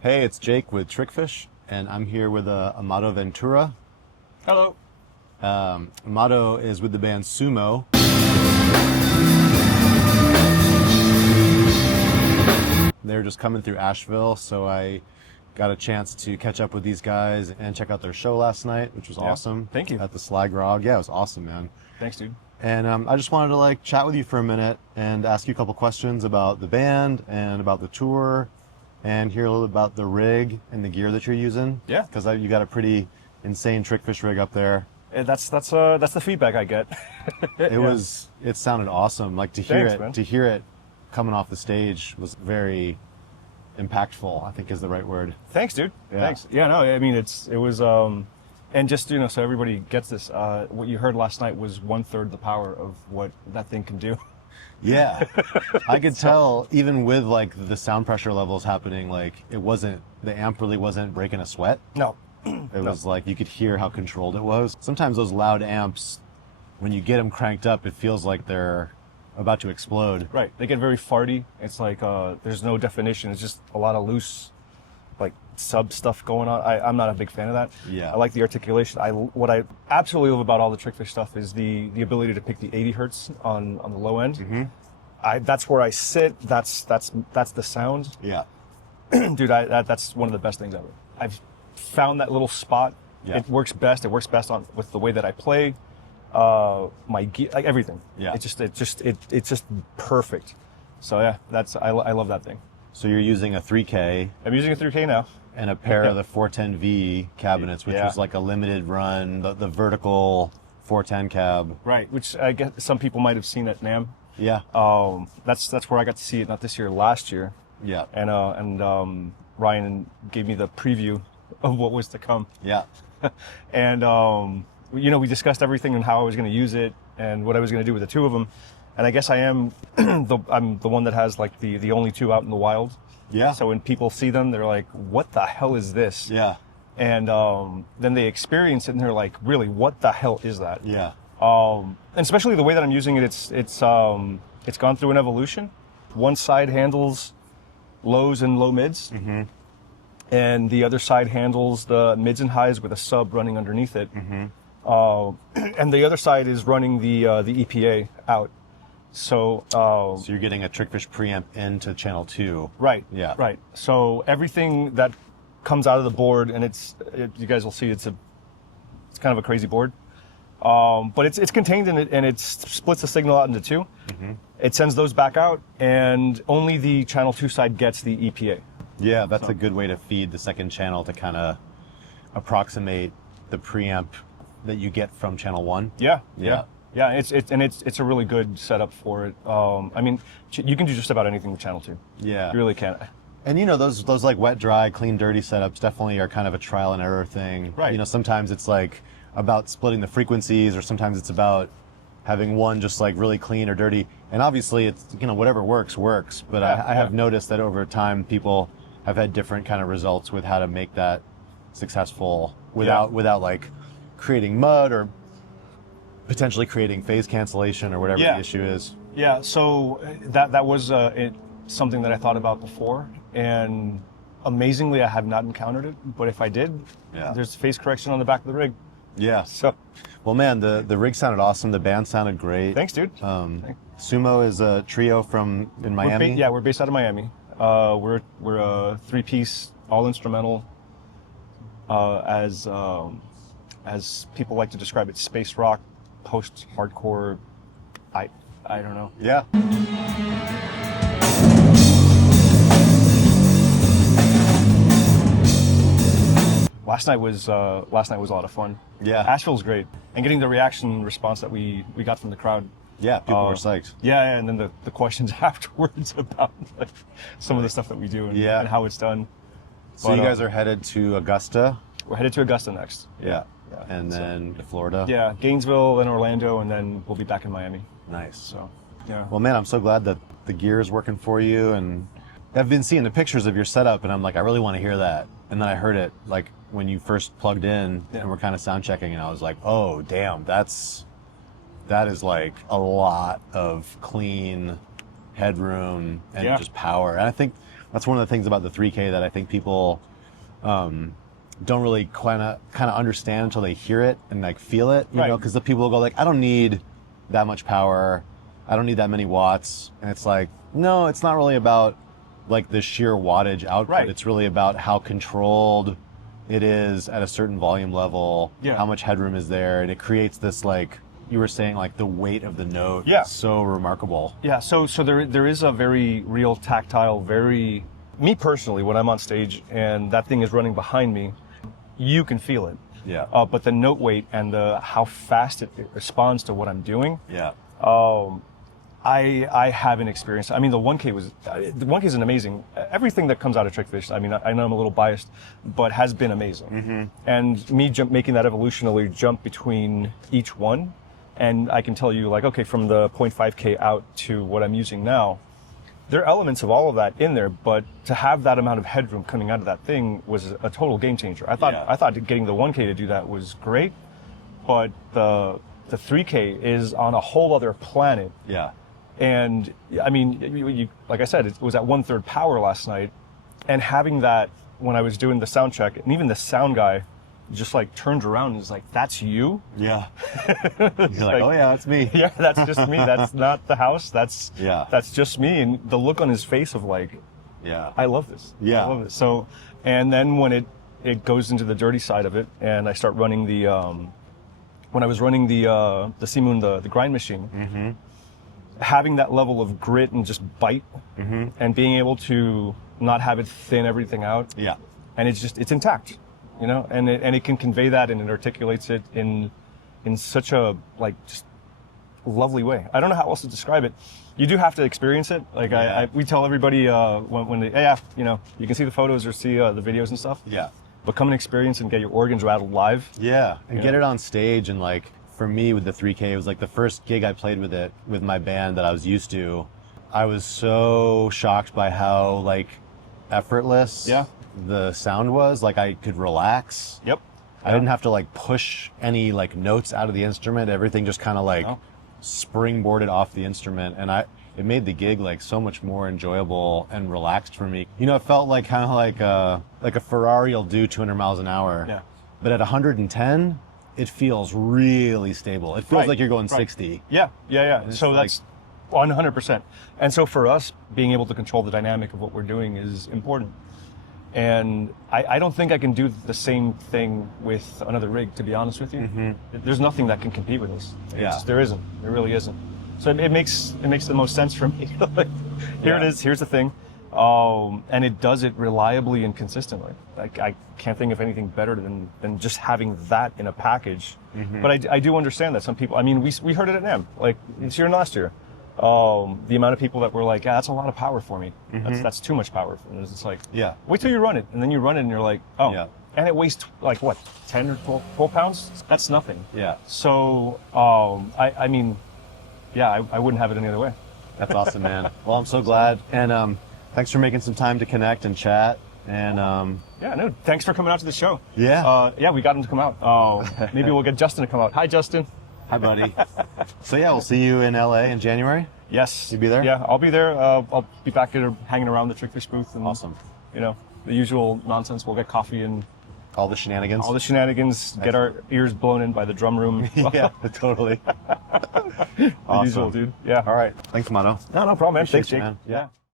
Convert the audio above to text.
Hey, it's Jake with Trickfish, and I'm here with Amado Ventura. Hello. Amado is with the band SUMO. They're just coming through Asheville, so I got a chance to catch up with these guys and check out their show last night, which was awesome. Thank you. At the Sly Grog. Yeah, it was awesome, man. Thanks, dude. And I just wanted to chat with you for a minute and ask you a couple questions about the band and about the tour, and hear a little about the rig and the gear that you're using. Yeah. Because you got a pretty insane Trickfish rig up there. That's the feedback I get. It sounded awesome. Man. To hear it coming off the stage was very impactful, I think is the right word. Thanks, dude. Yeah. Thanks. Yeah, no, I mean it was and just, so everybody gets this, what you heard last night was 1/3 the power of what that thing can do. Yeah. I could tell even with the sound pressure levels happening, the amp really wasn't breaking a sweat. No. It was you could hear how controlled it was. Sometimes those loud amps, when you get them cranked up, it feels like they're about to explode. Right. They get very farty. It's there's no definition. It's just a lot of loose, sub stuff going on. I'm not a big fan of that. Yeah. I like the articulation. What I absolutely love about all the Trickfish stuff is the ability to pick the 80 hertz on the low end. Mm-hmm. That's where I sit. That's the sound. Yeah. Dude, that's one of the best things ever. I've found that little spot. Yeah. It works best. It works best with the way that I play, my gear, everything. Yeah. It's just perfect. So yeah, I love that thing. So you're using a 3K I'm using a 3K now. and a pair of the 410V cabinets, which was a limited run, the vertical 410 cab. Right, which I guess some people might have seen at NAMM. Yeah. That's where I got to see it, not this year, last year. Yeah. And Ryan gave me the preview of what was to come. Yeah. And we discussed everything and how I was going to use it and what I was going to do with the two of them. And I guess I am I'm the one that has the only two out in the wild. Yeah. So when people see them, they're like, "What the hell is this?" Yeah. And then they experience it and they're like, "Really, what the hell is that?" Yeah. And especially the way that I'm using it, it's gone through an evolution. One side handles lows and low mids, Mm-hmm. and the other side handles the mids and highs with a sub running underneath it. Mm-hmm. And the other side is running the EPA out. So So you're getting a Trickfish preamp into channel 2. right, Yeah. right. So everything that comes out of the board, and you guys will see it's kind of a crazy board. But it's contained in it, and it splits the signal out into two. Mm-hmm. It sends those back out, and only the channel 2 side gets the EPA. Yeah, that's a good way to feed the second channel to kind of approximate the preamp that you get from channel 1. Yeah. It's a really good setup for it. I mean, you can do just about anything with channel 2. Yeah. You really can. And those wet, dry, clean, dirty setups definitely are kind of a trial and error thing. Right. Sometimes it's about splitting the frequencies, or sometimes it's about having one just really clean or dirty. And obviously it's, whatever works. But Yeah, I have noticed that over time people have had different kind of results with how to make that successful without creating mud or potentially creating phase cancellation or whatever the issue is. Yeah, so that was something that I thought about before, and amazingly I have not encountered it, but if I did, there's phase correction on the back of the rig. Yeah. So, well, man, the rig sounded awesome. The band sounded great. thanks, dude. SUMO is a trio in Miami. We're based out of Miami. We're a 3-piece, all instrumental, as people like to describe it, space rock, post-hardcore. I don't know. Yeah. Last night was a lot of fun. Yeah. Asheville's great, and getting the reaction response that we got from the crowd. Yeah, people were psyched. Yeah, and then the questions afterwards about some of the stuff that we do and how it's done. So you guys are headed to Augusta? We're headed to Augusta next. Yeah. And then to Florida? Yeah, Gainesville, then Orlando, and then we'll be back in Miami. Nice. So, yeah. Well, man, I'm so glad that the gear is working for you, and I've been seeing the pictures of your setup, and I'm like, I really want to hear that. And then I heard it when you first plugged in, and we're kind of sound checking, and I was like, oh, damn, that is a lot of clean headroom and just power. And I think That's one of the things about the 3K that I think people don't really kind of understand until they hear it and like feel it, you know, because the people will go like, I don't need that much power, I don't need that many watts, and it's like, no, it's not really about like the sheer wattage output. It's really about how controlled it is at a certain volume level, how much headroom is there, and it creates this, like you were saying, like the weight of the note is so remarkable. Yeah, so there is a very real tactile, very, me personally, when I'm on stage and that thing is running behind me, you can feel it. Yeah. But the note weight and how fast it responds to what I'm doing. Yeah. I haven't experienced. I mean, the 1K is an amazing. Everything that comes out of Trickfish. I mean, I know I'm a little biased, but has been amazing. And me making that evolutionary jump between each one, and I can tell you, like, okay, from the 0.5K out to what I'm using now, there are elements of all of that in there, but to have that amount of headroom coming out of that thing was a total game changer. I thought getting the 1K to do that was great, but the 3K is on a whole other planet. Yeah. And I mean, you, like I said, it was at 1/3 power last night, and having that when I was doing the sound check, and even the sound guy just like turned around and was like, "That's you?" Yeah. You're like, "Oh yeah, it's me." Yeah, that's just me. That's not the house. That's just me. And the look on his face of like, I love this. Yeah. I love it. So, and then when it goes into the dirty side of it, and I start running the when I was running the SUMO, the grind machine, having that level of grit and just bite, and being able to not have it thin everything out. Yeah. And it's intact, you know, and it can convey that, and it articulates it in such a like just lovely way. I don't know how else to describe it. You do have to experience it. Like we tell everybody when they, you know, you can see the photos or see the videos and stuff. Yeah. But come and experience and get your organs rattled live. Yeah, and get it on stage. And like for me with the 3K, it was like the first gig I played with it with my band that I was used to. I was so shocked by how like effortless the sound was. Like I could relax. Yep. I didn't have to like push any like notes out of the instrument. Everything just kind of like springboarded off the instrument, and it made the gig like so much more enjoyable and relaxed for me. You know, it felt like kind of like a Ferrari will do 200 miles an hour. Yeah. But at 110, it feels really stable. It feels like you're going 60. Yeah, yeah, yeah. So that's 100%. And so for us, being able to control the dynamic of what we're doing is important. And I don't think I can do the same thing with another rig, to be honest with you. There's nothing that can compete with this. There isn't. There really isn't. So it makes the most sense for me. Here it is. Here's the thing. And it does it reliably and consistently. Like I can't think of anything better than just having that in a package. But I do understand that some people. I mean, we heard it at NAMM like this year and last year. The amount of people that were like, that's a lot of power for me. That's too much power. And it's like, wait till you run it, and then you run it, and you're like, oh, and it weighs like what, 10 or 12 pounds? That's nothing. Yeah. So I mean. Yeah, I wouldn't have it any other way. That's awesome, man. Well, I'm so glad. And thanks for making some time to connect and chat. And yeah, no, thanks for coming out to the show. Yeah. Yeah, we got him to come out. Maybe we'll get Justin to come out. Hi, Justin. Hi, buddy. So yeah, we'll see you in LA in January. Yes. You be there? Yeah, I'll be there. I'll be back there hanging around the Trickfish booth. And, awesome. You know, the usual nonsense. We'll get coffee and all the shenanigans. All the shenanigans. Excellent. Get our ears blown in by the drum room. Yeah, totally. Awesome. Usual, dude. Yeah. All right. Thanks, Amado. No problem, man. Thanks, Jake. Man. Yeah.